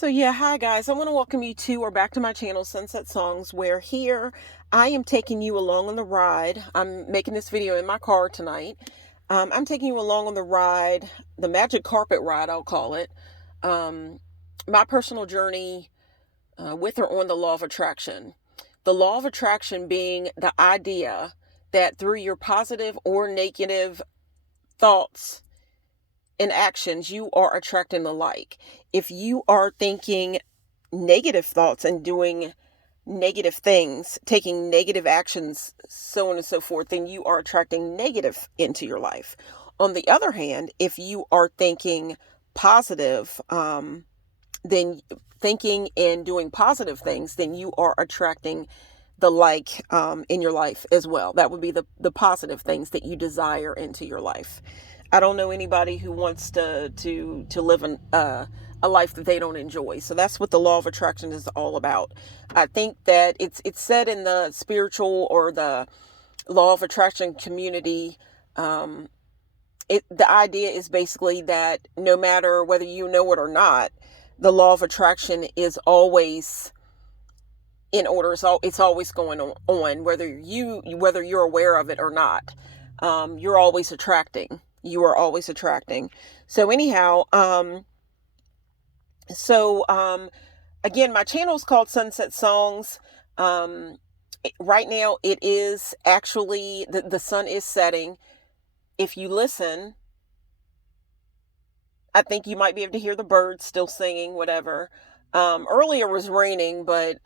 So yeah, hi guys. I want to welcome you to or back to my channel, Sunset Songs, where here I am taking you along on the ride. I'm making this video in my car tonight. I'm taking you along on the ride, the magic carpet ride, I'll call it. My personal journey with or on the law of attraction. The law of attraction being the idea that through your positive or negative thoughts and actions, you are attracting the like. If you are thinking negative thoughts and doing negative things, taking negative actions, so on and so forth, then you are attracting negative into your life. On the other hand, if you are thinking positive, then thinking and doing positive things, then you are attracting the like in your life as well. That would be the positive things that you desire into your life. I don't know anybody who wants to live a life that they don't enjoy. So that's what the law of attraction is all about. I think that it's said in the spiritual or the law of attraction community. The idea is basically that no matter whether you know it or not, the law of attraction is always in order. It's always going on, whether you're aware of it or not. You're always attracting. You are always attracting. So anyhow, again, my channel is called Sunset Songs. Right now it is actually, the sun is setting. If you listen, I think you might be able to hear the birds still singing, whatever. Earlier was raining, but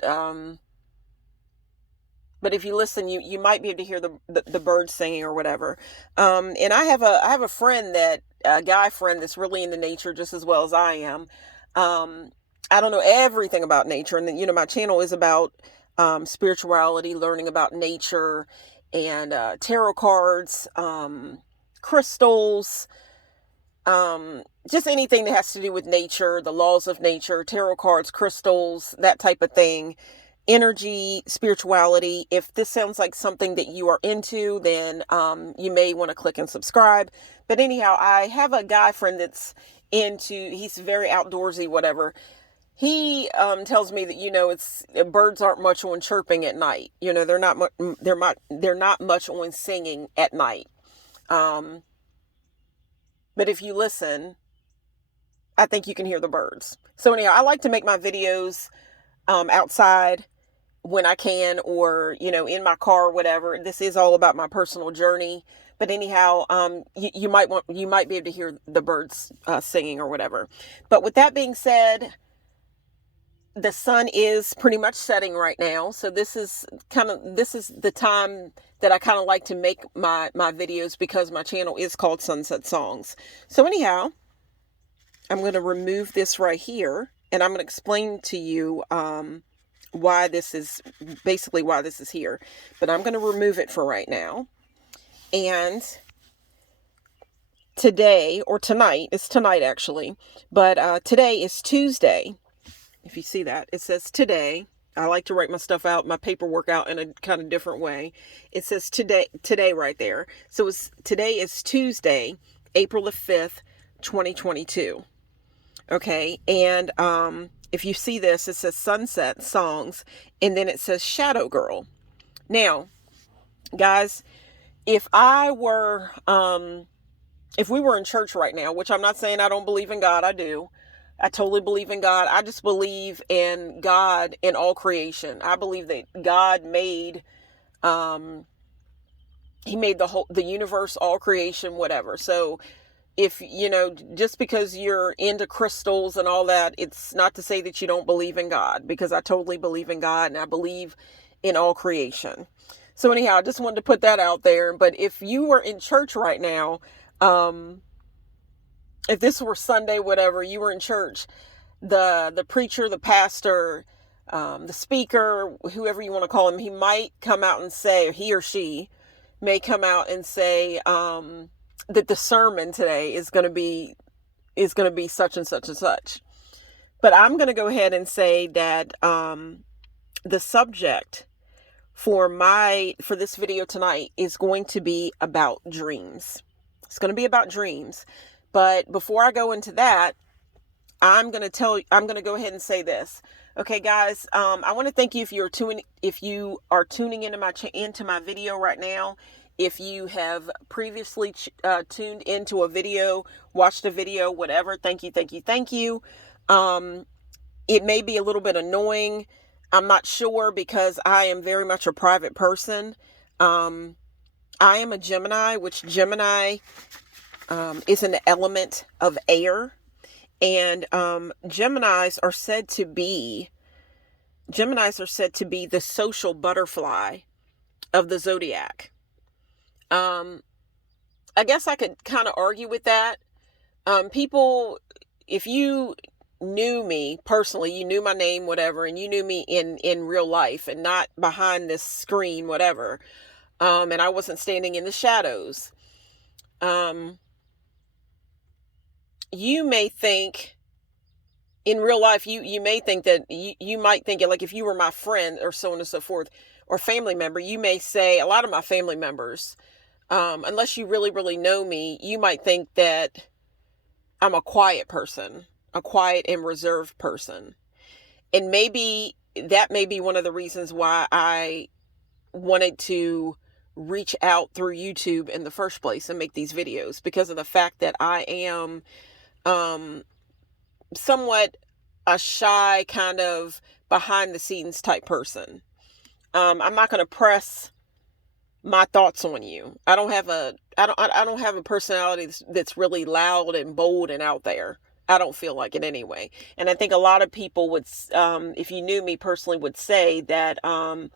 if you listen, you might be able to hear the birds singing or whatever. And I have a friend, a guy friend that's really into nature just as well as I am. I don't know everything about nature, and my channel is about spirituality, learning about nature, and tarot cards, crystals, just anything that has to do with nature, the laws of nature, tarot cards, crystals, that type of thing. Energy, spirituality. If this sounds like something that you are into, then you may want to click and subscribe. But anyhow, I have a guy friend that's he's very outdoorsy, whatever. He tells me that birds aren't much on chirping at night. They're not much on singing at night. But if you listen, I think you can hear the birds. So anyhow, I like to make my videos outside when I can, or in my car or whatever. This is all about my personal journey. But anyhow, you might be able to hear the birds singing or whatever. But with that being said, the sun is pretty much setting right now. So this is the time that I kind of like to make my videos, because my channel is called Sunset Songs. So anyhow, I'm going to remove this right here, and I'm going to explain to you why this is here. But I'm going to remove it for right now. And today, or tonight, it's tonight actually, but today is Tuesday. If you see that, it says today. I like to write my stuff out, my paperwork out in a kind of different way. It says today right there. So today is Tuesday, April the 5th, 2022. Okay, and if you see this, it says Sunset Songs, and then it says Shadow Girl. Now, guys, if we were in church right now, which I'm not saying I don't believe in God, I do. I totally believe in God. I just believe in God in all creation. I believe that God made, he made the universe, all creation, whatever. So if, just because you're into crystals and all that, it's not to say that you don't believe in God, because I totally believe in God and I believe in all creation. So anyhow, I just wanted to put that out there. But if you were in church right now, if this were Sunday, whatever, you were in church, the preacher, the pastor, the speaker, whoever you want to call him, he might come out and say, or he or she may come out and say, that the sermon today is going to be such and such and such. But I'm going to go ahead and say that the subject for this video tonight is going to be about dreams. It's going to be about dreams. But before I go into that, I'm going to go ahead and say this. Okay, guys, I want to thank you if you are tuning into my video right now. If you have previously tuned into a video, watched a video, whatever, thank you, thank you, thank you. It may be a little bit annoying. I'm not sure because I am very much a private person. I am a Gemini, which Gemini is an element of air. And Geminis are said to be the social butterfly of the zodiac. I guess I could kind of argue with that. People, if you knew me personally, you knew my name, whatever, and you knew me in real life and not behind this screen, whatever, and I wasn't standing in the shadows, you may think in real life, you may think that you might think it like if you were my friend or so on and so forth, or family member, you may say, a lot of my family members, unless you really, really know me, you might think that I'm a quiet person, a quiet and reserved person. And maybe that may be one of the reasons why I wanted to reach out through YouTube in the first place and make these videos, because of the fact that I am somewhat a shy, kind of behind the scenes type person. I'm not going to press my thoughts on you. I don't have a personality that's really loud and bold and out there. I don't feel like it anyway. And I think a lot of people would, if you knew me personally, would say that I'm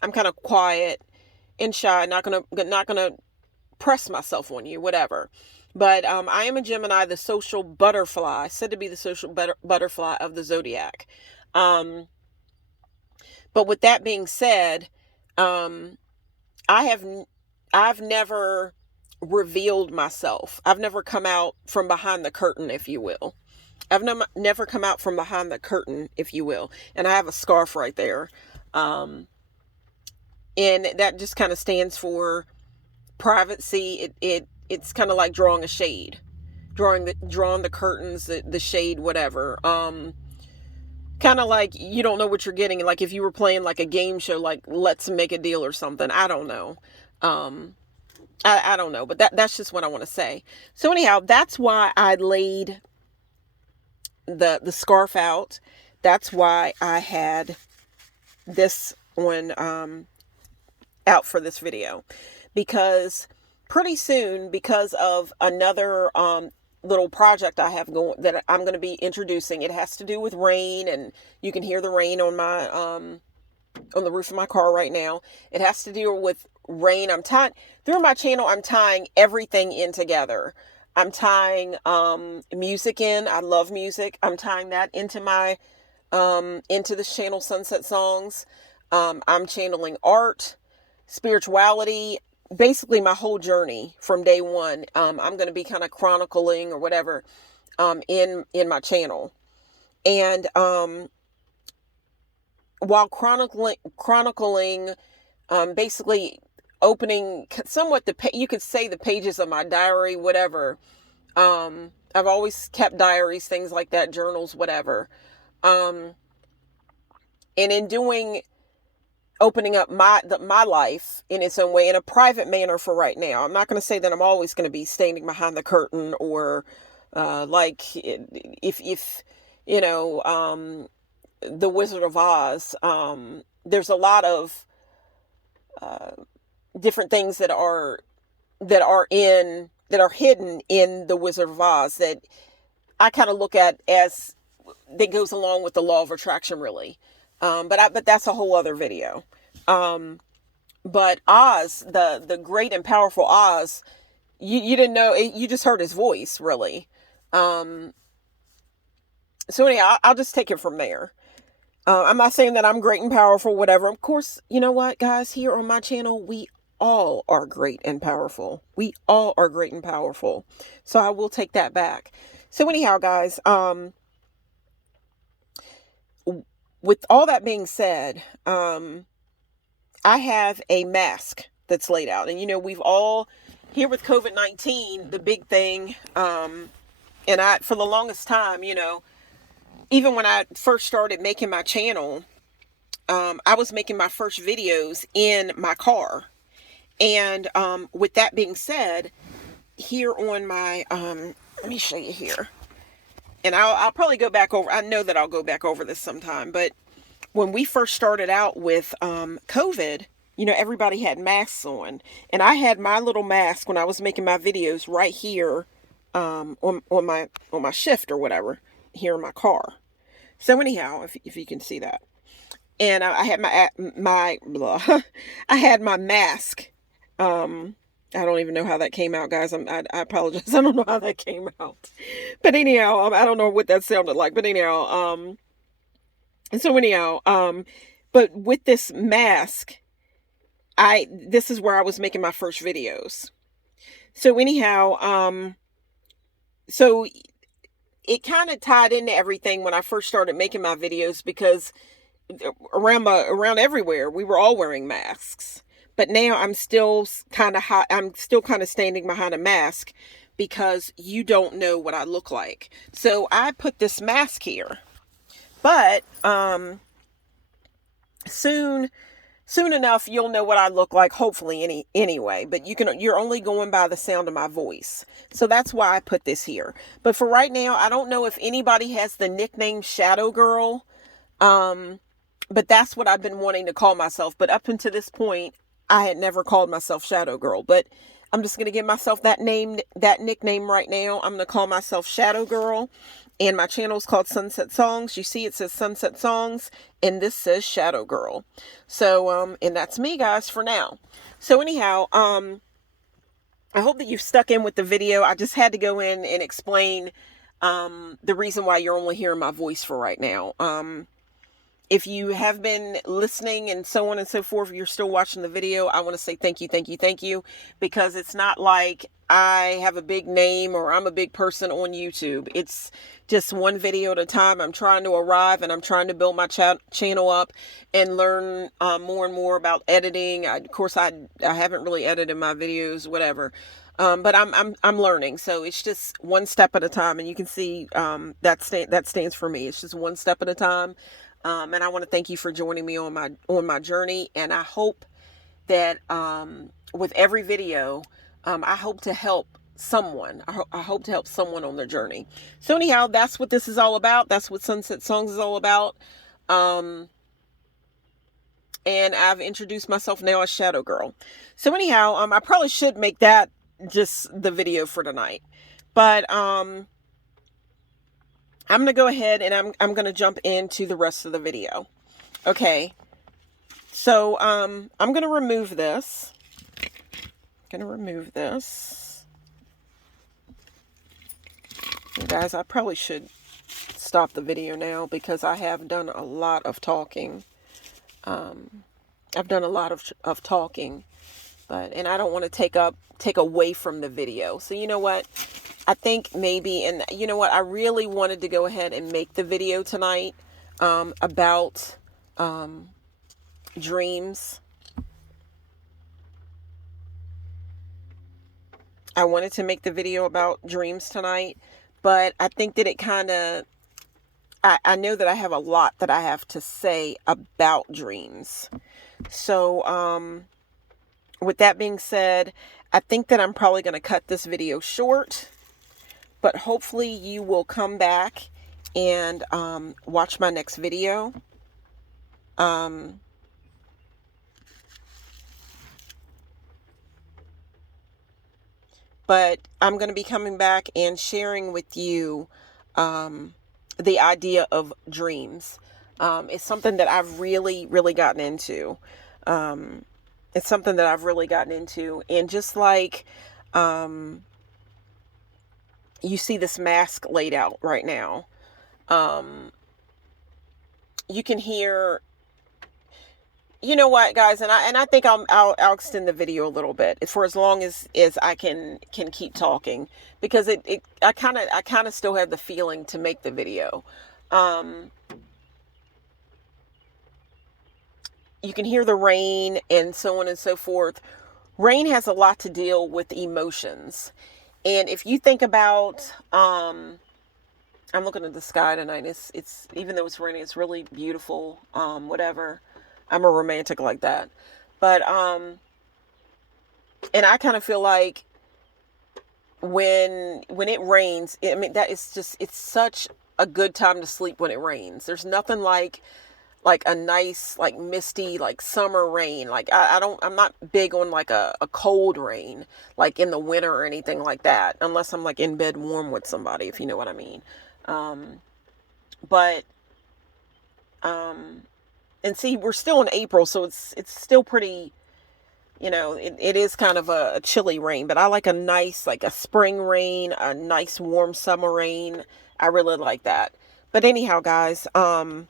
kind of quiet and shy, not gonna press myself on you, whatever. But I am a Gemini, the social butterfly, said to be the social butterfly of the zodiac. But with that being said, I've never revealed myself. I've never come out from behind the curtain, if you will. I've never come out from behind the curtain, if you will. And I have a scarf right there. And that just kind of stands for privacy. It's kind of like drawing a shade, drawing the curtains, the shade, whatever. Kind of like you don't know what you're getting. Like if you were playing like a game show, like Let's Make a Deal or something. I don't know. I don't know, but that's just what I want to say. So anyhow, that's why I laid the scarf out. That's why I had this one out for this video, because pretty soon, because of another little project I have going that I'm going to be introducing, it has to do with rain, and you can hear the rain on my on the roof of my car right now. It has to deal with rain. Through my channel, I'm tying everything in together. I'm tying music in. I love music. I'm tying that into my into this channel, Sunset Songs. I'm channeling art, spirituality, basically my whole journey from day one. I'm going to be kind of chronicling or whatever in my channel. And while chronicling, basically opening somewhat you could say the pages of my diary, whatever. I've always kept diaries, things like that, journals, whatever. And in opening up my life in its own way, in a private manner for right now. I'm not going to say that I'm always going to be standing behind the curtain, or like if you know, the Wizard of Oz. There's a lot of different things that are hidden in the Wizard of Oz that I kind of look at as that goes along with the law of attraction, really. But that's a whole other video. But Oz, the great and powerful Oz, you didn't know, you just heard his voice, really. So anyhow, I'll just take it from there. I'm not saying that I'm great and powerful, whatever. Of course, you know what, guys, here on my channel, we all are great and powerful. We all are great and powerful. So I will take that back. So anyhow, guys, with all that being said, I have a mask that's laid out. And, you know, we've all, here with COVID-19, the big thing, and for the longest time, you know, even when I first started making my channel, I was making my first videos in my car. And with that being said, here on my, let me show you here. And I'll probably go back over, I know that I'll go back over this sometime, but when we first started out with COVID, you know, everybody had masks on. And I had my little mask when I was making my videos right here on my shift or whatever, here in my car. So anyhow, if you can see that. And I had my blah, I had my mask. I don't even know how that came out, guys. I apologize. I don't know how that came out. But anyhow, I don't know what that sounded like. But anyhow, but with this mask, this is where I was making my first videos. So anyhow, so it kind of tied into everything when I first started making my videos, because around everywhere we were all wearing masks. But now I'm still kind of standing behind a mask because you don't know what I look like. So I put this mask here. But soon enough you'll know what I look like, hopefully anyway. But you're only going by the sound of my voice. So that's why I put this here. But for right now, I don't know if anybody has the nickname Shadow Girl. But that's what I've been wanting to call myself. But up until this point, I had never called myself Shadow Girl. But I'm just going to give myself that nickname right now. I'm going to call myself Shadow Girl. And my channel is called Sunset Songs. You see it says Sunset Songs. And this says Shadow Girl. So, and that's me, guys, for now. So anyhow, I hope that you've stuck in with the video. I just had to go in and explain the reason why you're only hearing my voice for right now. If you have been listening and so on and so forth, if you're still watching the video, I want to say thank you, because it's not like I have a big name or I'm a big person on YouTube. It's just one video at a time. I'm trying to arrive, and I'm trying to build my channel up and learn more and more about editing. Of course, I haven't really edited my videos, whatever. But I'm learning. So it's just one step at a time, and you can see that stands for me. It's just one step at a time. And I want to thank you for joining me on my journey. And I hope that with every video, I hope to help someone. I hope to help someone on their journey. So anyhow, that's what this is all about. That's what Sunset Songs is all about. And I've introduced myself now as Shadow Girl. So anyhow, I probably should make that just the video for tonight. But I'm going to go ahead and I'm going to jump into the rest of the video. Okay. So, I'm going to remove this. You guys, I probably should stop the video now because I have done a lot of talking. I've done a lot of talking, and I don't want to take away from the video. So you know what? I think maybe, and you know what, I really wanted to go ahead and make the video tonight about dreams. I wanted to make the video about dreams tonight, but I think that it kind of, I know that I have a lot that I have to say about dreams. So, with that being said, I think that I'm probably going to cut this video short. But hopefully you will come back and watch my next video. But I'm going to be coming back and sharing with you the idea of dreams. It's something that I've really, really gotten into. It's something that I've really gotten into. And just like you see this mask laid out right now. You can hear, you know what, guys, and I think I'll extend the video a little bit for as long as I can keep talking, because I kind of still have the feeling to make the video. You can hear the rain and so on and so forth. Rain has a lot to deal with emotions. And if you think about I'm looking at the sky tonight. It's even though it's raining, it's really beautiful. Whatever. I'm a romantic like that. But and I kind of feel like when it rains, I mean, that is just, it's such a good time to sleep when it rains. There's nothing like a nice, like misty, like summer rain. Like I'm not big on like a cold rain, like in the winter or anything like that, unless I'm like in bed warm with somebody, if you know what I mean. Um, but, and see, we're still in April, so it's still pretty, it is kind of a chilly rain, but I like a nice, like a spring rain, a nice warm summer rain. I really like that. But anyhow, guys, you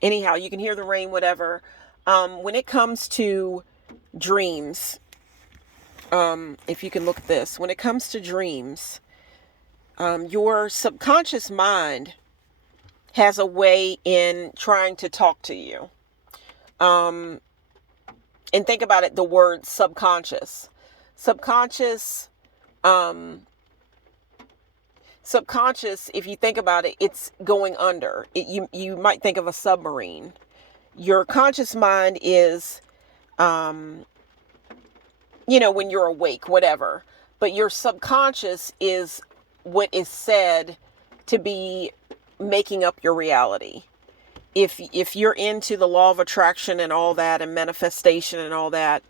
can hear the rain, whatever. When it comes to dreams, if you can look at this, when it comes to dreams, your subconscious mind has a way in trying to talk to you. And think about it, the word subconscious. Subconscious, if you think about it, it's going under. You might think of a submarine. Your conscious mind is, when you're awake, whatever. But your subconscious is what is said to be making up your reality. If you're into the law of attraction and all that, and manifestation and all that,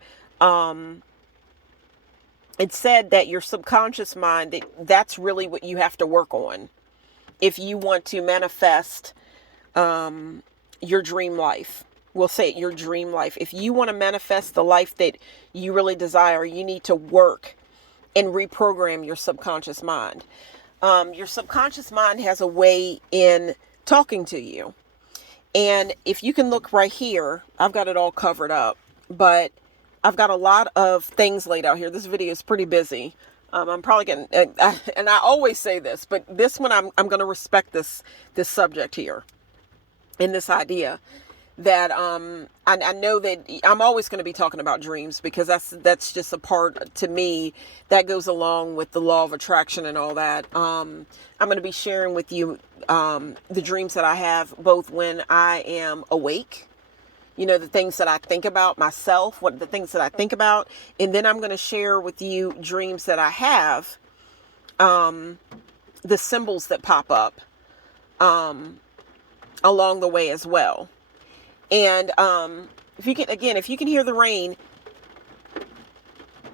it's said that your subconscious mind, that's really what you have to work on if you want to manifest your dream life. We'll say your dream life. If you want to manifest the life that you really desire, you need to work and reprogram your subconscious mind. Your subconscious mind has a way in talking to you. And if you can look right here, I've got it all covered up, but I've got a lot of things laid out here. This video is pretty busy. I'm probably getting, and I always say this, but this one I'm going to respect this subject here, and this idea that I know that I'm always going to be talking about dreams, because that's just a part, to me, that goes along with the law of attraction and all that. I'm going to be sharing with you the dreams that I have, both when I am awake, the things that I think about myself, the things that I think about, and then I'm going to share with you dreams that I have, the symbols that pop up along the way as well. And if you can hear the rain,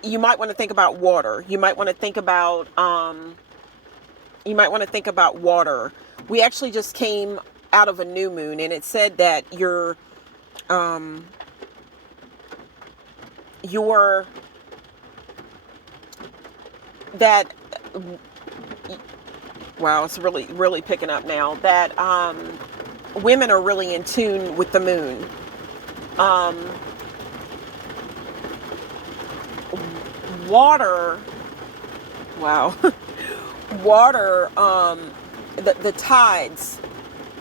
you might want to think about water. You might want to think about water. We actually just came out of a new moon, and it said that wow, it's really, really picking up now, that women are really in tune with the moon. Water, wow. Water, the tides,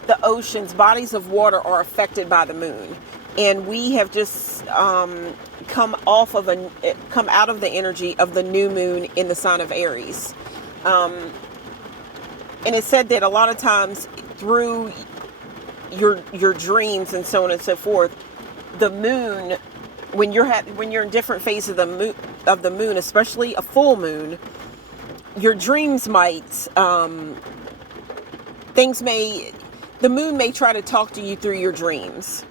the oceans, bodies of water are affected by the moon. And we have just come out of the energy of the new moon in the sign of Aries. And it said that a lot of times through your dreams and so on and so forth, the moon, when you're in different phases of the moon, especially a full moon, your dreams might, the moon may try to talk to you through your dreams.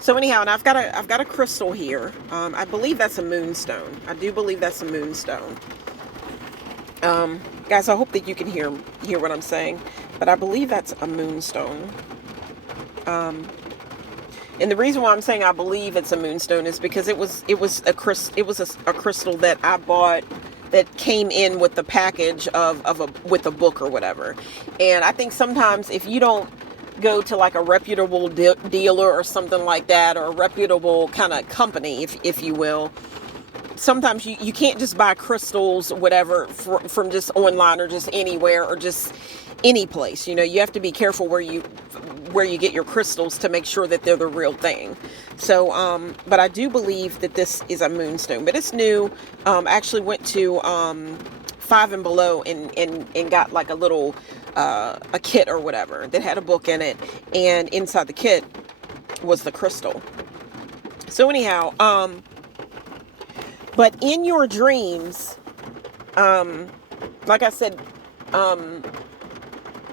So anyhow, and I've got a crystal here. I believe that's a moonstone. I do believe that's a moonstone. Guys, I hope that you can hear what I'm saying, but I believe that's a moonstone. And the reason why I'm saying I believe it's a moonstone is because it was a crystal that I bought that came in with the package with a book or whatever. And I think sometimes if you don't go to like a reputable dealer or something like that, or a reputable kind of company, if you will, sometimes you can't just buy crystals, whatever, from just online or just anywhere or just any place. You have to be careful where you get your crystals to make sure that they're the real thing. So, but I do believe that this is a moonstone, but it's new. I actually went to Five and Below and got like a little a kit or whatever that had a book in it, and inside the kit was the crystal. So anyhow, but in your dreams, like I said,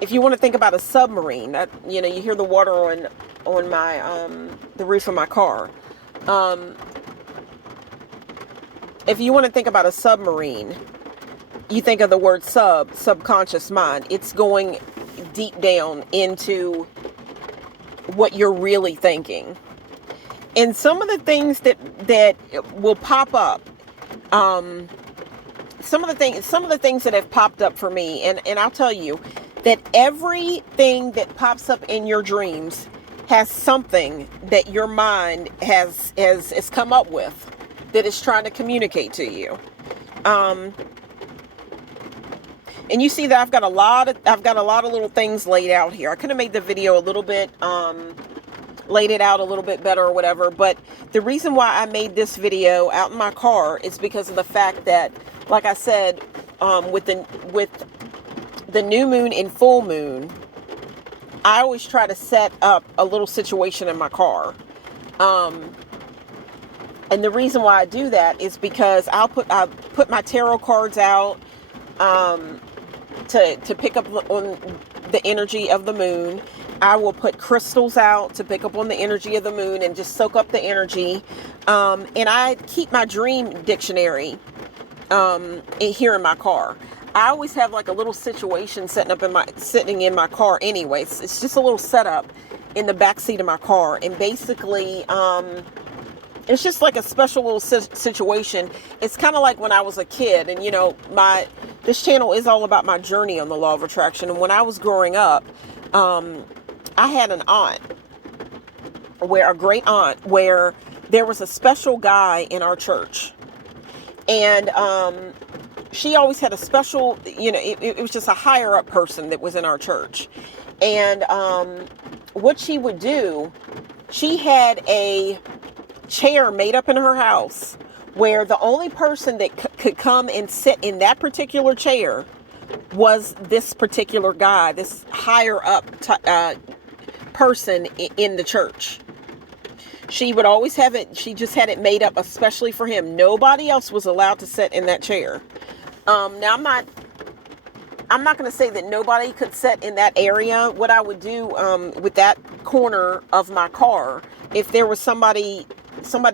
if you want to think about a submarine, that, you hear the water on my the roof of my car. If you want to think about a submarine, you think of the word subconscious mind. It's going deep down into what you're really thinking. And some of the things that will pop up, some of the things that have popped up for me, and I'll tell you that everything that pops up in your dreams has something that your mind has come up with that is trying to communicate to you. And you see that I've got a lot of little things laid out here. I could have made the video a little bit, laid it out a little bit better or whatever. But the reason why I made this video out in my car is because of the fact that, like I said, with the new moon and full moon, I always try to set up a little situation in my car. And the reason why I do that is because I put my tarot cards out, to pick up on the energy of the moon. I will put crystals out to pick up on the energy of the moon and just soak up the energy. And I keep my dream dictionary here in my car. I always have like a little situation sitting in my car anyways. It's just a little setup in the back seat of my car. And basically, it's just like a special little situation. It's kind of like when I was a kid, and this channel is all about my journey on the law of attraction. And when I was growing up, I had an aunt, a great aunt, where there was a special guy in our church. And she always had a special, it was just a higher up person that was in our church. And what she would do, she had a chair made up in her house where the only person that could come and sit in that particular chair was this particular guy, this higher up person in the church. She would always have it. She just had it made up especially for him. Nobody else was allowed to sit in that chair. Now I'm not going to say that nobody could sit in that area. What I would do with that corner of my car, if there was somebody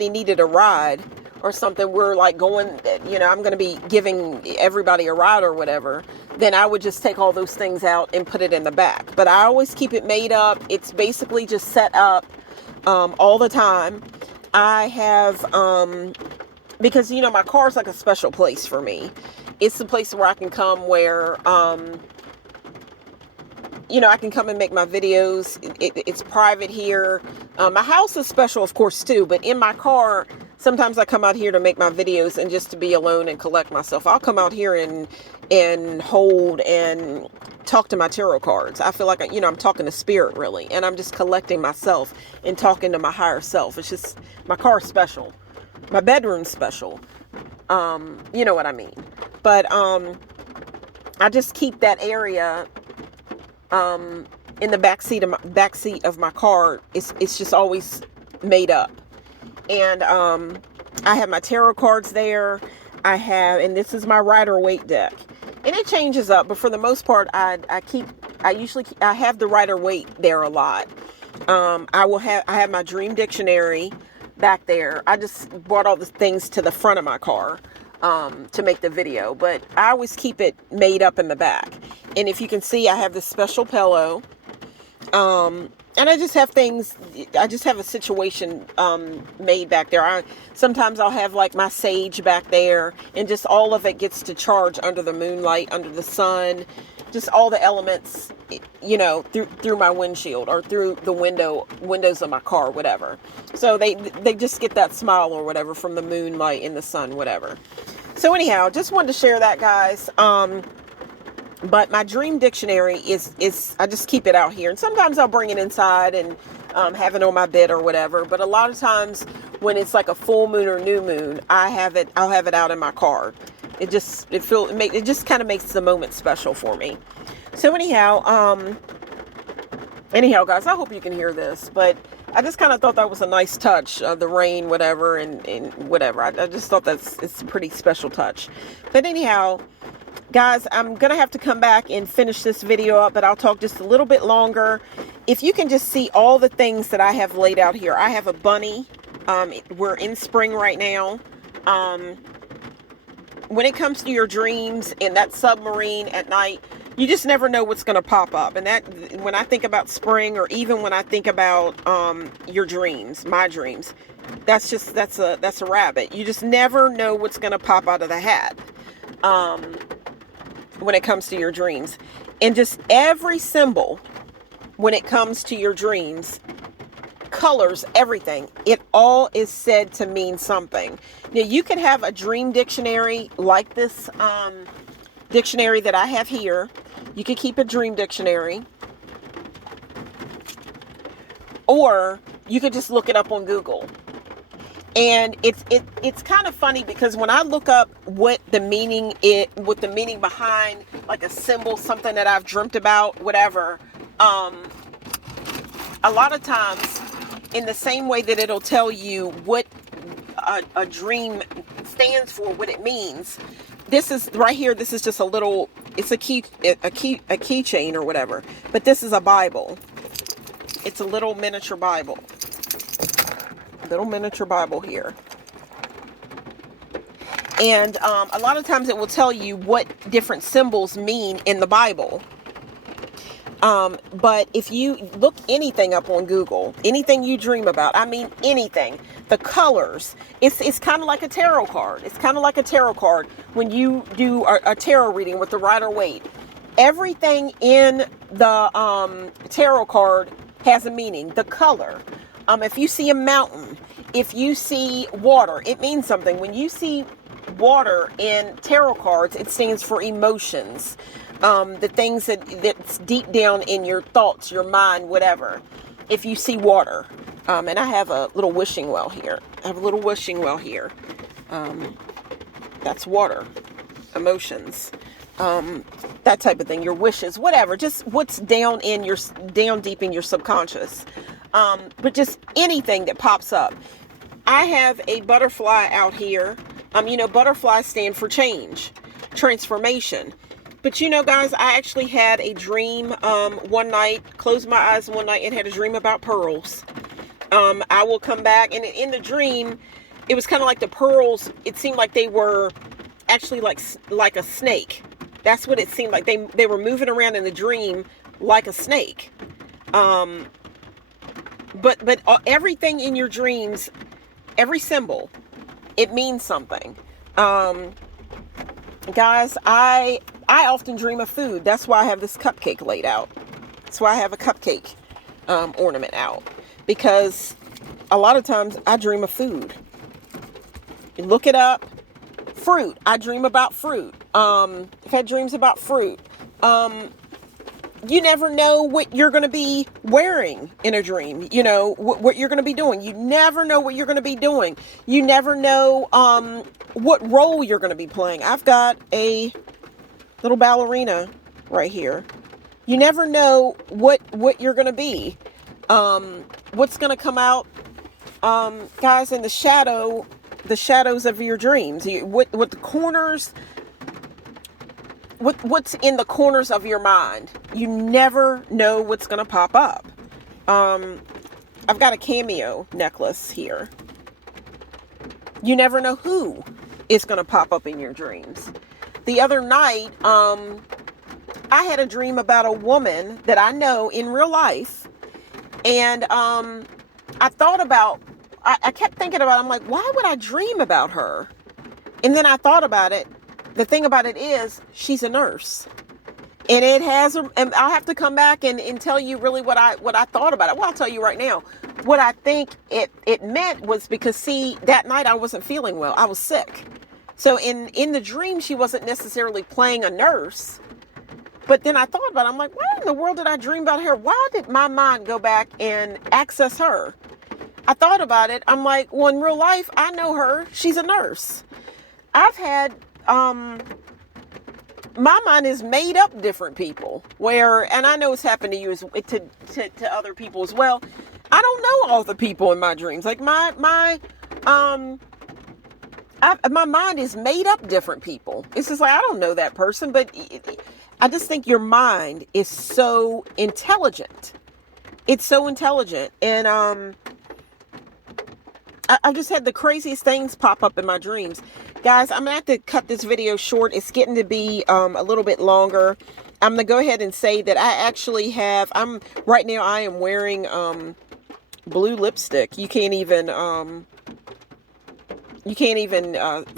needed a ride or something, we're like going, I'm going to be giving everybody a ride or whatever, then I would just take all those things out and put it in the back. But I always keep it made up. It's basically just set up all the time. I have, because, my car's like a special place for me. It's the place where I can come where, I can come and make my videos. It's private here. My house is special, of course, too. But in my car, sometimes I come out here to make my videos and just to be alone and collect myself. I'll come out here and hold and talk to my tarot cards. I feel like, I'm talking to spirit, really. And I'm just collecting myself and talking to my higher self. It's just, my car's special. My bedroom's special. You know what I mean. But I just keep that area in the back seat of my car. It's just always made up. And I have my tarot cards there. And this is my Rider-Waite deck. And it changes up, but for the most part, I have the Rider-Waite there a lot. I have my dream dictionary back there. I just brought all the things to the front of my car to make the video, but I always keep it made up in the back. And if you can see, I have this special pillow. And I just have a situation made back there. Sometimes I'll have like my sage back there, and just all of it gets to charge under the moonlight, under the sun, just all the elements, through my windshield or through the windows of my car, whatever. So they just get that smile or whatever from the moonlight and the sun, whatever. So anyhow, just wanted to share that, guys. But my dream dictionary is I just keep it out here. And sometimes I'll bring it inside and have it on my bed or whatever. But a lot of times when it's like a full moon or new moon, I'll have it out in my car. It just kind of makes the moment special for me. So anyhow, guys, I hope you can hear this, but I just kind of thought that was a nice touch, the rain, whatever, and whatever. I just thought it's a pretty special touch. But anyhow, guys, I'm going to have to come back and finish this video up, but I'll talk just a little bit longer. If you can just see all the things that I have laid out here. I have a bunny. We're in spring right now. When it comes to your dreams and that submarine at night, you just never know what's going to pop up. And that, when I think about spring, or even when I think about your dreams, my dreams, that's a rabbit. You just never know what's going to pop out of the hat when it comes to your dreams. And just every symbol when it comes to your dreams, colors, everything, it all is said to mean something. Now, you could have a dream dictionary like this dictionary that I have here. You could keep a dream dictionary, or you could just look it up on Google. And it's kind of funny, because when I look up what the meaning behind, like a symbol, something that I've dreamt about, whatever, a lot of times, in the same way that it'll tell you what a dream stands for, what it means, this is right here. This is just a little, it's a keychain or whatever, but this is a Bible. It's a little miniature Bible. Little miniature Bible here. And a lot of times it will tell you what different symbols mean in the Bible. But if you look anything up on Google, anything you dream about, I mean anything, the colors, it's kind of like a tarot card. It's kind of like a tarot card when you do a tarot reading with the Rider-Waite. Everything in the tarot card has a meaning. The color. If you see a mountain, if you see water, it means something. When you see water in tarot cards, it stands for emotions. The things that's deep down in your thoughts, your mind, whatever. If you see water, and I have a little wishing well here. That's water, emotions, that type of thing. Your wishes, whatever. Just what's down deep in your subconscious. But just anything that pops up. I have a butterfly out here. Butterflies stand for change, transformation. But guys, I actually had a dream one night, closed my eyes one night and had a dream about pearls. I will come back, and in the dream, it was kind of like the pearls, it seemed like they were actually like a snake. That's what it seemed like. They were moving around in the dream like a snake. But everything in your dreams, every symbol, it means something. Guys, I often dream of food. That's why I have this cupcake laid out. That's why I have a cupcake ornament out. Because a lot of times I dream of food. You look it up. Fruit. I dream about fruit. I've had dreams about fruit. You never know what you're going to be wearing in a dream. What you're going to be doing. You never know what you're going to be doing. You never know what role you're going to be playing. I've got a little ballerina right here. You never know what you're going to be. What's going to come out, guys, in the shadows of your dreams. What the corners, what's in the corners of your mind. You never know what's going to pop up. I've got a cameo necklace here. You never know who is going to pop up in your dreams. The other night, I had a dream about a woman that I know in real life. And I kept thinking about it. I'm like, why would I dream about her? And then I thought about it. The thing about it is, she's a nurse. And and I'll have to come back and tell you really what I thought about it. Well, I'll tell you right now. What I think it meant was because, see, that night I wasn't feeling well. I was sick. So in the dream, she wasn't necessarily playing a nurse. But then I thought about it. I'm like, why in the world did I dream about her? Why did my mind go back and access her? I thought about it. I'm like, well, in real life, I know her. She's a nurse. I've had my mind is made up different people, and I know it's happened to you to other people as well. I don't know all the people in my dreams. Like my mind is made up different people. It's just like, I don't know that person, but I just think your mind is so intelligent. It's so intelligent. And I just had the craziest things pop up in my dreams. Guys, I'm going to have to cut this video short. It's getting to be a little bit longer. I'm going to go ahead and say that I actually have, right now I am wearing blue lipstick. You can't even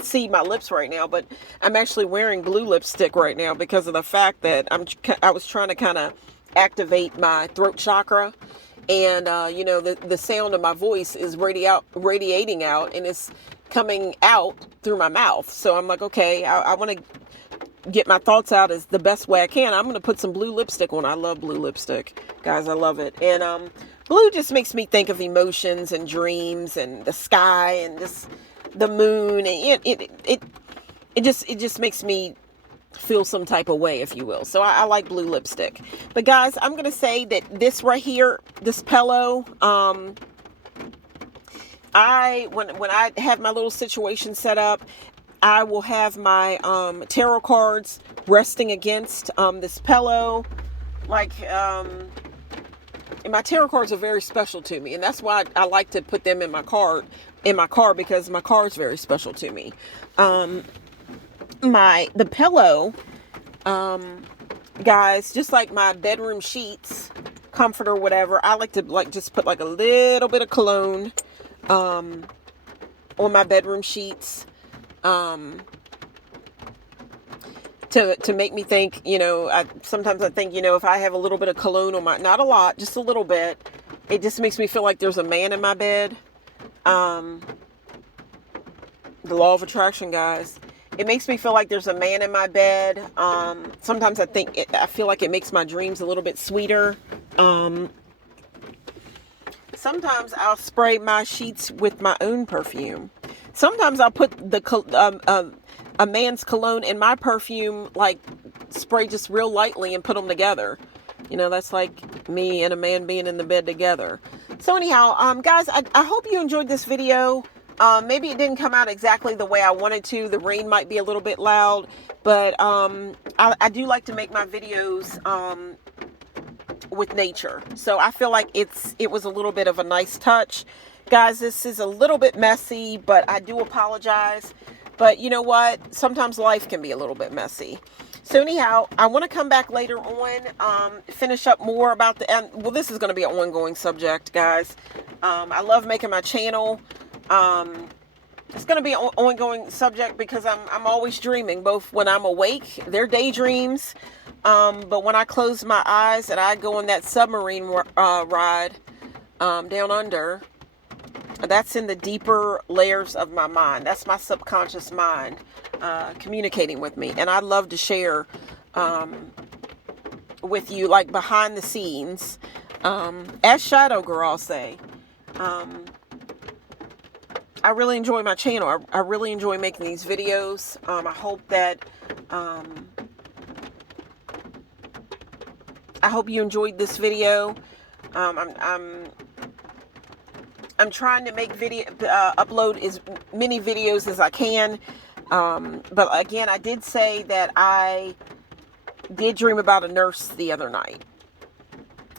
see my lips right now, but I'm actually wearing blue lipstick right now because of the fact that I was trying to kind of activate my throat chakra. And, the sound of my voice is radiating out, and it's coming out through my mouth. So I'm like, okay, I want to get my thoughts out as the best way I can. I'm going to put some blue lipstick on. I love blue lipstick. Guys, I love it. And blue just makes me think of emotions and dreams and the sky and just the moon. And it just makes me feel some type of way, if you will. So I like blue lipstick. But guys, I'm going to say that this right here, this pillow, when I have my little situation set up, I will have my tarot cards resting against this pillow. Like, and my tarot cards are very special to me, and that's why I like to put them in my car because my car is very special to me. The pillow, guys, just like my bedroom sheets, comforter, whatever, I like to just put like a little bit of cologne on my bedroom sheets, to make me think, sometimes I think, if I have a little bit of cologne on not a lot, just a little bit, it just makes me feel like there's a man in my bed. The law of attraction, guys. It makes me feel like there's a man in my bed. Sometimes I feel like it makes my dreams a little bit sweeter. Sometimes I'll spray my sheets with my own perfume. Sometimes I'll put a man's cologne in my perfume, like spray just real lightly and put them together. That's like me and a man being in the bed together. So anyhow, guys, I hope you enjoyed this video. Maybe it didn't come out exactly the way I wanted to. The rain might be a little bit loud, but I do like to make my videos with nature. So I feel like it was a little bit of a nice touch. Guys, this is a little bit messy, but I do apologize. But you know what? Sometimes life can be a little bit messy. So anyhow, I want to come back later on, finish up more about this is going to be an ongoing subject, guys. I love making my channel. It's going to be an ongoing subject because I'm always dreaming, both when I'm awake, they're daydreams, but when I close my eyes and I go on that submarine ride down under, that's in the deeper layers of my mind. That's my subconscious mind communicating with me, and I love to share with you, like, behind the scenes, as Shadow Girl, I'll say. I really enjoy my channel. I really enjoy making these videos. I hope that I hope you enjoyed this video. I'm trying to make upload as many videos as I can. But again, I did say that I did dream about a nurse the other night.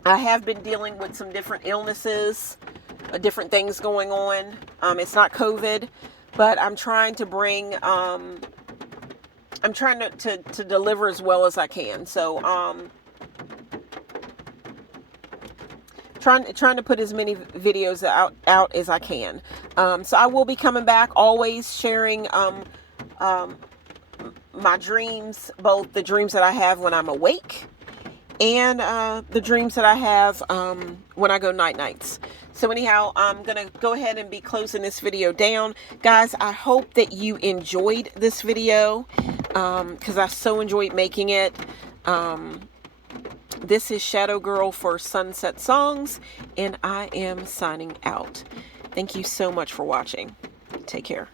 I have been dealing with some different illnesses, different things going on. It's not COVID, but I'm trying to bring, I'm trying to deliver as well as I can. So, trying to put as many videos out as I can. So I will be coming back, always sharing, my dreams, both the dreams that I have when I'm awake and, the dreams that I have, when I go nights. So anyhow, I'm going to go ahead and be closing this video down. Guys, I hope that you enjoyed this video, because I so enjoyed making it. This is Shadow Girl for Sunset Songs, and I am signing out. Thank you so much for watching. Take care.